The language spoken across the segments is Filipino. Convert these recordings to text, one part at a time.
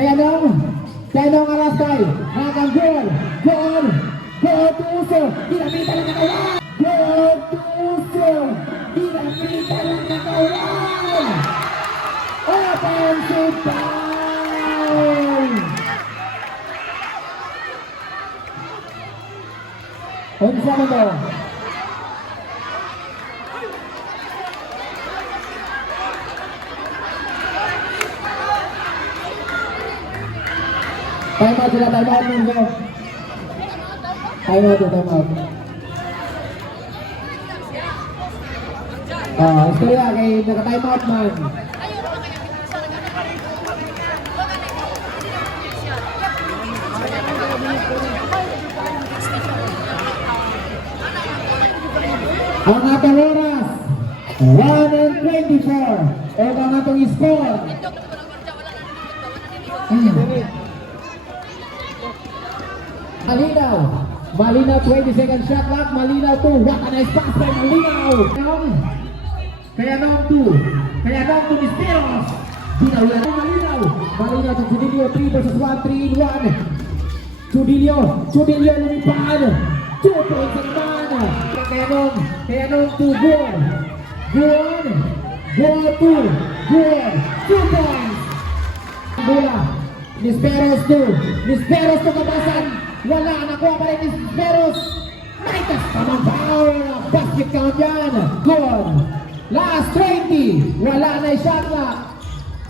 Kaya nung Alastay, nakang goal, goal to Uso, ginamitan ng katawan, goal to Uso, ginamitan ng katawan, offensive foul! Unsa mo to? Time out sila, time out mo. Time out. Istorya kay naka-time out man. Ang atong oras, 1:24. O ang atong score. Malinaw, 20-second shot clock, Malinaw 2, what a nice pass by Malinaw! Kaya nung 2 Misteros! Ginawin ang Malinaw to Chudilio, 3 versus 1, 3 in 1. Chudilio lumipad, 2 points ang naman! Kaya nung 2, Guon, 2 points! Bola, Misteros to kabasan! Wala, nakuha pa rin ni Veros. May kasamang foul. Basket count yan. Good. Last 20. Wala na yung shot clock.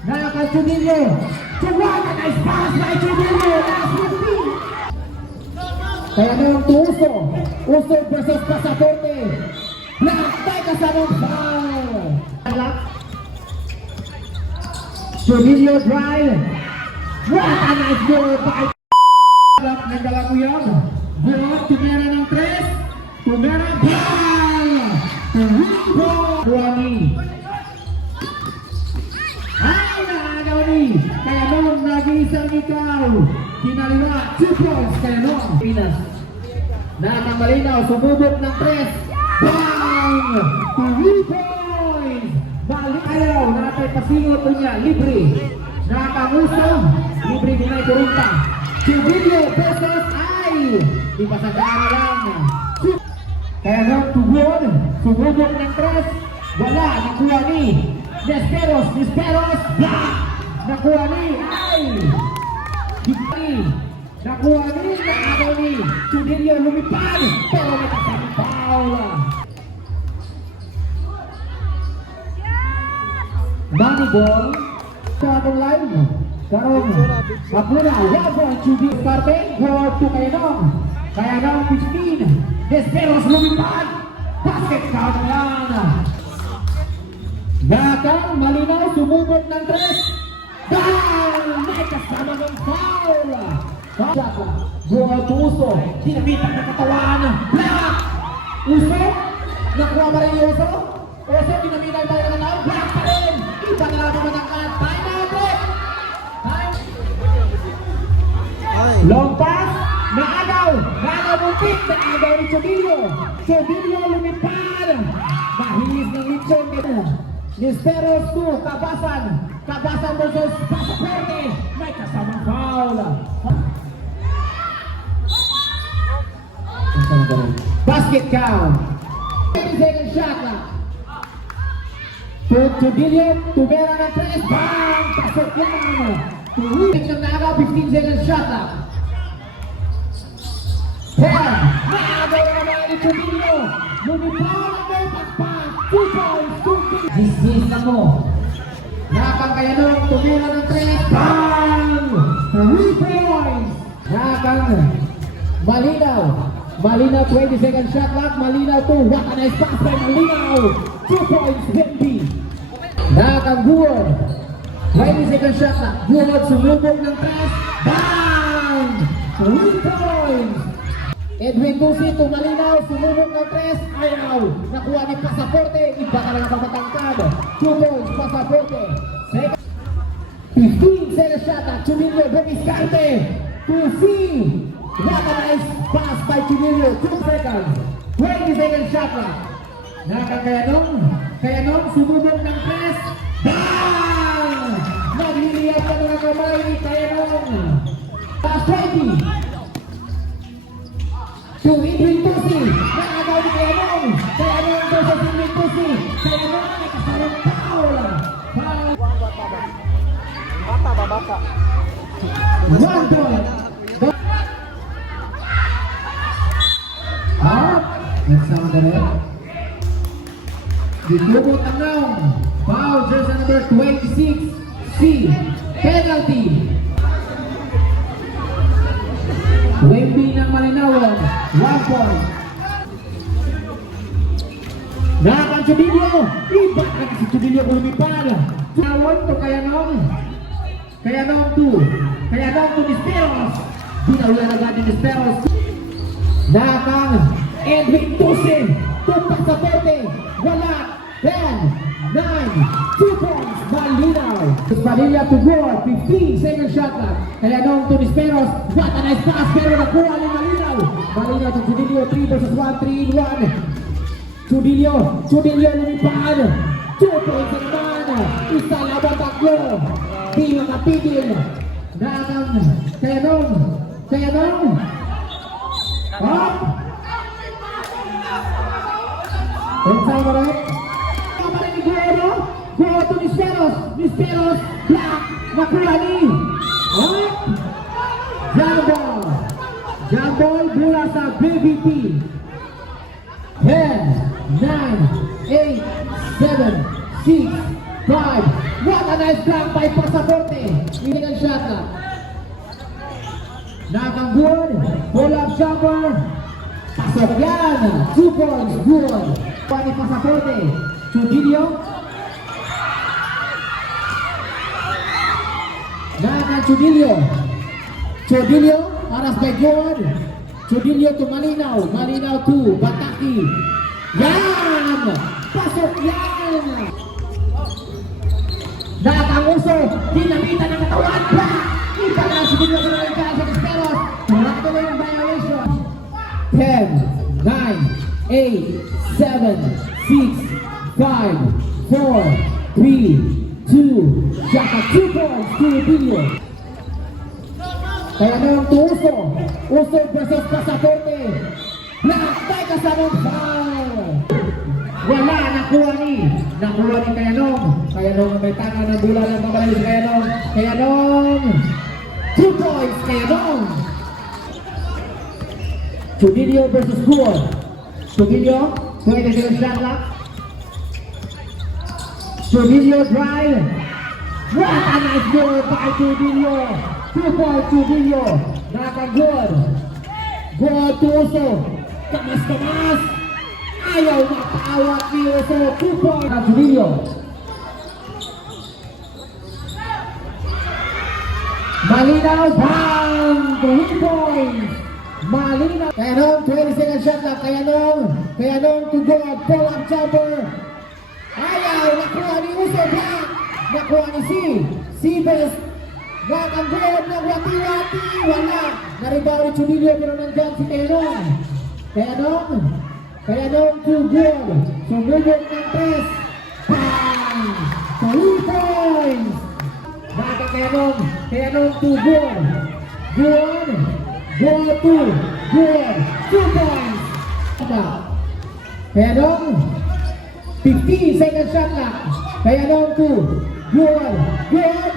Nakaka-Chudillo. Chuwaka, nice pass by Chudillo. Last 15. Kaya naman to Uso. Uso versus Pasaporte. Black, may kasamang foul. Chudillo drive. What a nice goal by nagdala ko yan. Buot, tumera ng 3. Tumera ball. Buwani. Ay, naagaw ni. Kaya nung nag-iisang ikaw. Kinaliwa, 2 points. Kaya nung Pinas. Nakamalinaw, sumubok ng 3. Bang! 3 points. Balik ayaw. Nakapagpasingot niya. Libre. Nakamuso. Libre dinay kurunta. Chudillo versus ay ipasagara lang. Kaya nung tugod, sumubok ng 3. Wala, nakuha ni Misteros, black. Nakuha ni ay nakuha ni nakagaw ni Chudillo, lumipad pero may kasamang foul. Moneyball sa atong live. Karong Kapuna, Wabon, Chudillo, Parte, Goal to Kayanong 15, Misteros lumipad, basket count yan. Nakang Malinaw, sumubok ng 3. Bang! May kasama ng foul. Goal to Uso, dinamitan ng katawan. Black! Uso, nakuha pa rin yung Uso. Uso, dinamitan tayo ng katawan. Black pa rin. Iba na lang naman ang kanan. Time out! Long pass, naagaw muntik, naagaw ni Chudillo lumipad, mahilis ng lechon Misteros 2, kabasan versus Pasaporte, may kasamang foul. Basket count, 20-second shot lang. Chudillo, tumera ng 3, bang! Pasok yan! Tuwing ng naagaw, 15-second shot lang. Naagaw na naman ni Chudillo. Lumipad ang may pagpag. 2 points, 2 points. Dismiss na mo. Nakang Kayanong, tumira ng 3. Bang! 3 points. Nakang Malinaw, 20-second shot clock. Malinaw 2. What a nice pass by Malinaw. 2 points, 20. Nakang Guon. 20-second shot clock. Guon, sumubok ng 3. Bang! 3 points. Edwin Dusi, Malinaw, sumubok ng 3, ayaw. Nakuha ni Pasaporte, iba ka lang pamatangkad. 2 points, Pasaporte. 15-second shot at Chudillo, Beniscarte. To see. What a nice pass by Chudillo, 2 seconds. 20-second shot at Kayanong, sumubok ng 3. Bang! Nagliliyap ka ng kamay ni Kayanong. 20. To Edwin Tusi. Nakagaw ni Kayanong. Kayanong versus Edwin Tusi. Kayanong ay kasarang foul. Bata. 1 point. Nagsama ka rin. Ditubot ang naong. Foul, jersey number 26. C. Penalty. Wemby ng Malinawan. 1 point. Nakakang Chudilio. Iba ka si Chudilio kung lumipad. Tawon to Kayanong. Kayanong 2. Kayanong to Disperos. Binawian agad ni Disperos. Nakakang Edwin Tusin. Tumpak sa bote. Wala. 10, 9, 2 points. Malinaw. Padilla to goal. 15 second shot clock. Kayanong to Disperos. What a nice pass. Pero nakuha ni Malinaw. Malinaw to Chudilio. 3 versus 1. 3 in 1. Chudilio lumipad. 2 points naman. Isa laban tatlo. Di makapigil. Nakakang Kayanong. Up. Inside mo rin. Kaparin ni Guero. Guero to Nisperos. Black. Nakuha ni. Up. Jump ball. Mula sa BBT. 10, 9, 8, 7, 6, 5. What a nice block by Pasaporte. Hindi ang shot na. Nakanggood. Pull up jumper. Pasok yan. 2 points. Good. Pani Pasaporte. Chudilio. Nakang Chudilio. Aras by Good. Chudilio to Malinaw. Malinaw to Bataki. Yan! Pasok yan! Nakakanguso. Dinamitan ng katawan. Iba na si Chudilio sa mga sa Disperos. Tumakto na yung violation. 10, 9, 8, 7, 6, 5, 4, 3, 2. Jaka 2 points to Chudilio. Kaya naman to Uso versus Pasaporte. Black by kasamang foul. Wala, nakuha ni Kayanong may tanga ng bola ng babalay si Kayanong 2 points. Kayanong. Chudilio versus Guo. Chudilio 20 shot clock. Chudilio drive. What a nice goal by Chudilio. 2 points Chudilio. Nakagod. Good to Uso. Kamas. Ayaw makawat ni Uso. 2 points. Chudilio. Malinaw. Bang! 2 points. Malinaw. Kayanong 20 second shot na. Kayanong to go. Pull up jumper. Ayaw. Nakuha ni Uso. Black. Nakuha ni C. Best. Nakanggood ng wati-wati. Wala. Naribaw ni Chudilio pero nandyan si Kayanong to good. Sumubok ng press. Bang! 2 points. Kayanong to good. Good to good. 2 points. Kayanong 15 second shot na. Kayanong to good. Good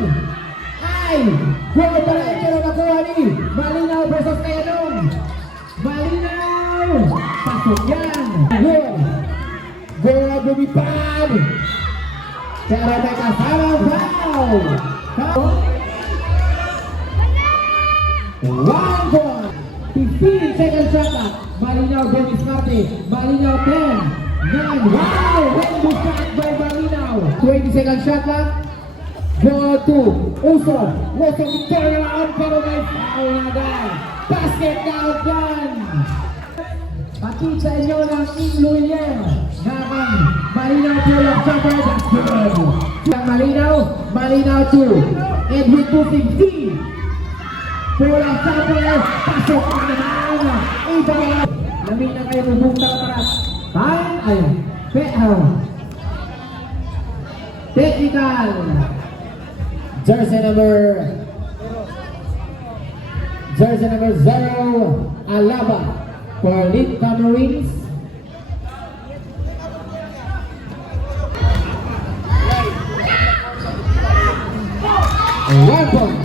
pala pero nakuha ni Malinaw versus Kayanong. Malinaw! Pasok yan! Good! Bumipad! Pero may kasamang foul! 1 point! 15 second shot na. Malinaw Dennis Marte. Malinaw 10, 9. Wow! Rainbow shot by Malinaw. 20 second shot na. Go to Uso. Uso carry around pero may foul na agad. Basket down dyan. Pati sa inyo ng Ingluyen. Nakang Malinaw pull up jumper. That's good. Malinaw to Edwin Pusing D. Pull up jumper. Pasok na naman. Iba. Lamin na kayo bubukta ka para. Time. Technical. Jersey number Jersey number 0, Alaba for Lead Tamarines. One point.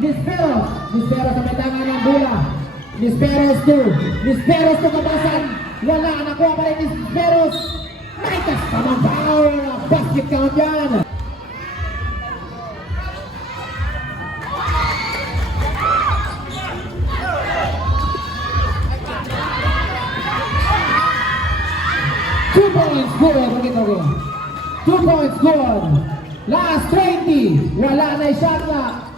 Nisperos sa may tangan ng bola. Nisperos to kabasan. Wala, nakuha pa rin Nisperos. May kasamang foul. Basket count yan. Two points good. 2 points good. Last 20. Wala na yung shot clock.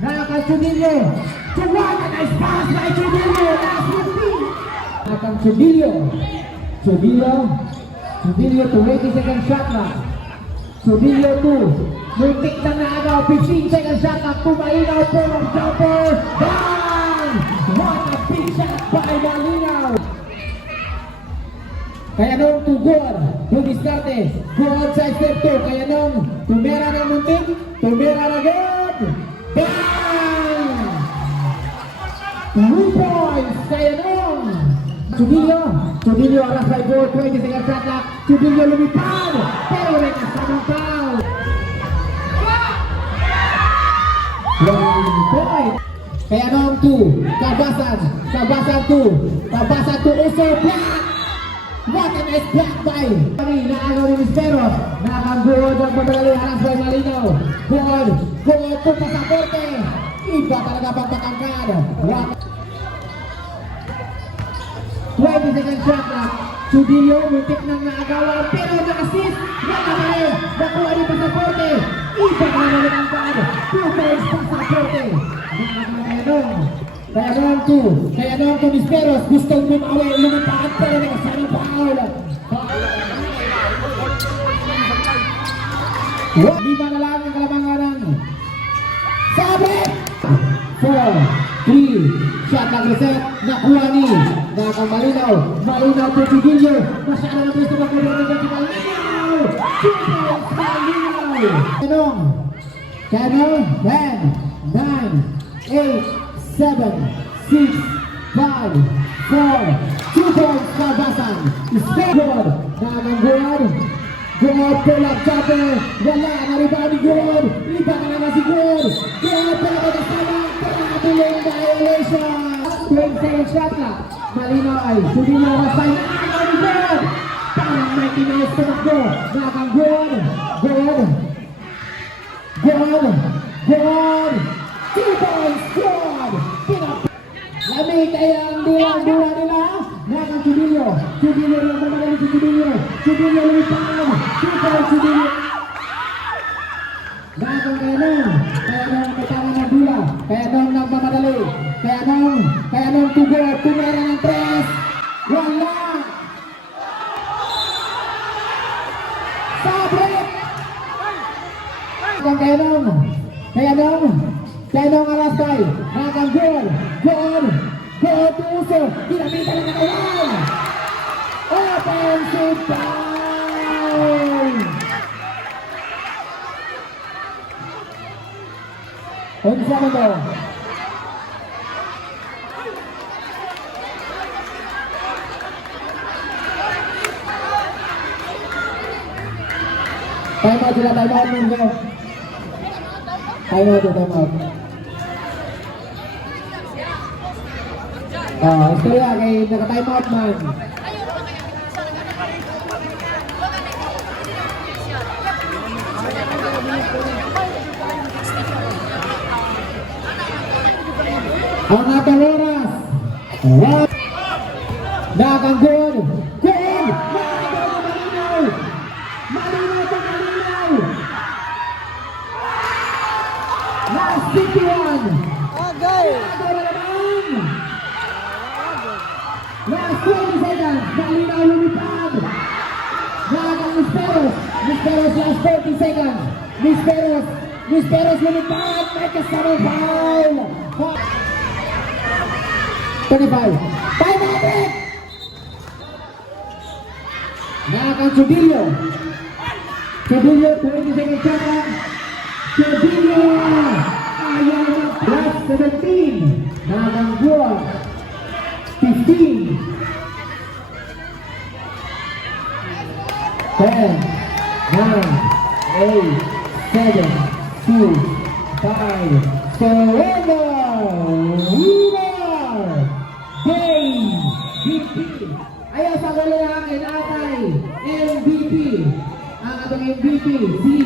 Nakaka-Chudillo. Chuwaka, nice pass by Chudillo. Last 15. Nakaka-Chudillo. Chudillo to 20 second shot clock. Chudillo to. Muntik na naagaw. 15 second shot clock. Tumalinaw po ang jumper. Bang! What a big shot by Malinaw. Kaya nung tugor, bumiskarte, go outside step 2, kaya nung tumera ng muntik, tumera na good! Bang! 2 points, kaya nung Chudillo alas by goal, 20 second shot clock, Chudillo lumipad, pero may kasamang foul. 1 point, kaya nung 2, Kabasan 2, Uso, black! What a nice block by Naagaw ni Nisperos. Nakangguod ang pagdali. Halas by Malinaw. Buod po pasaporte. Iba talaga pagpatangkad. 20 second shot clock. Chudillo, muntik nang naagawan. Pero na-assist. Wala pa rin. Nakuha ni pasaporte. Iba talaga nagangkad. 2 points pasaporte. Kaya naman to Nisperos, gustong bumawi, lumipad pero nakasamang foul. 5 na lang ang kalamangan ng sabi! 4, 3, shot na reset, nakuha ni Malinaw to Chudillo, masyado na gusto magkaroon ng Malinaw! 2 Malinaw! Canong, 10, 9, 8, 7, 6, 5, 4, 2 points Kabasan. Good. Nakangguad. Good. Pull up chopper. Wala. Naribaw ni Good. Iba ka naman si Good. Good. Pero kasama. Pinakatuloy ang violation. 20 second shot na. Malinaw ay Chudillo Rasay. Nakangguad ni Good. Parang may tinalis tumakbo. Nakangguad. Good. 2 points. Good. Lamig ay ang dua nila. Nakang Chudillo lang mamadali si Chudillo lumipad. 2 points Chudillo. Nakang kaya nung katangan ng dula. Kaya nung nagmamadali. Kaya nung tugod. Tumera ng 3. Wala. Sabre. Nakang kaya nung Alasay. Nakang goal to Uso. Dinamita ng katawan. Offensive foul. Unsa mo to? Time out sila, time out. Istorya kay naka-time out man. Ang atang oras. Nakanggoal. Goal! Malinaw. Last 51. Last 20 seconds. Malinaw lumipad. Nakakang Nisperos last 30 seconds. Nisperos lumipad. May kasamang foul. 25. Time out it! Nakakang Chudillo. 20 seconds shot. Chudillo! Ayaw na plus 17. Nakangguan. 15. 10, 9, 8, 7, 2, 5, surrender! Winner! Game! VP! Ayaw sa lalaki, atay! MVP! Ang ating MVP, si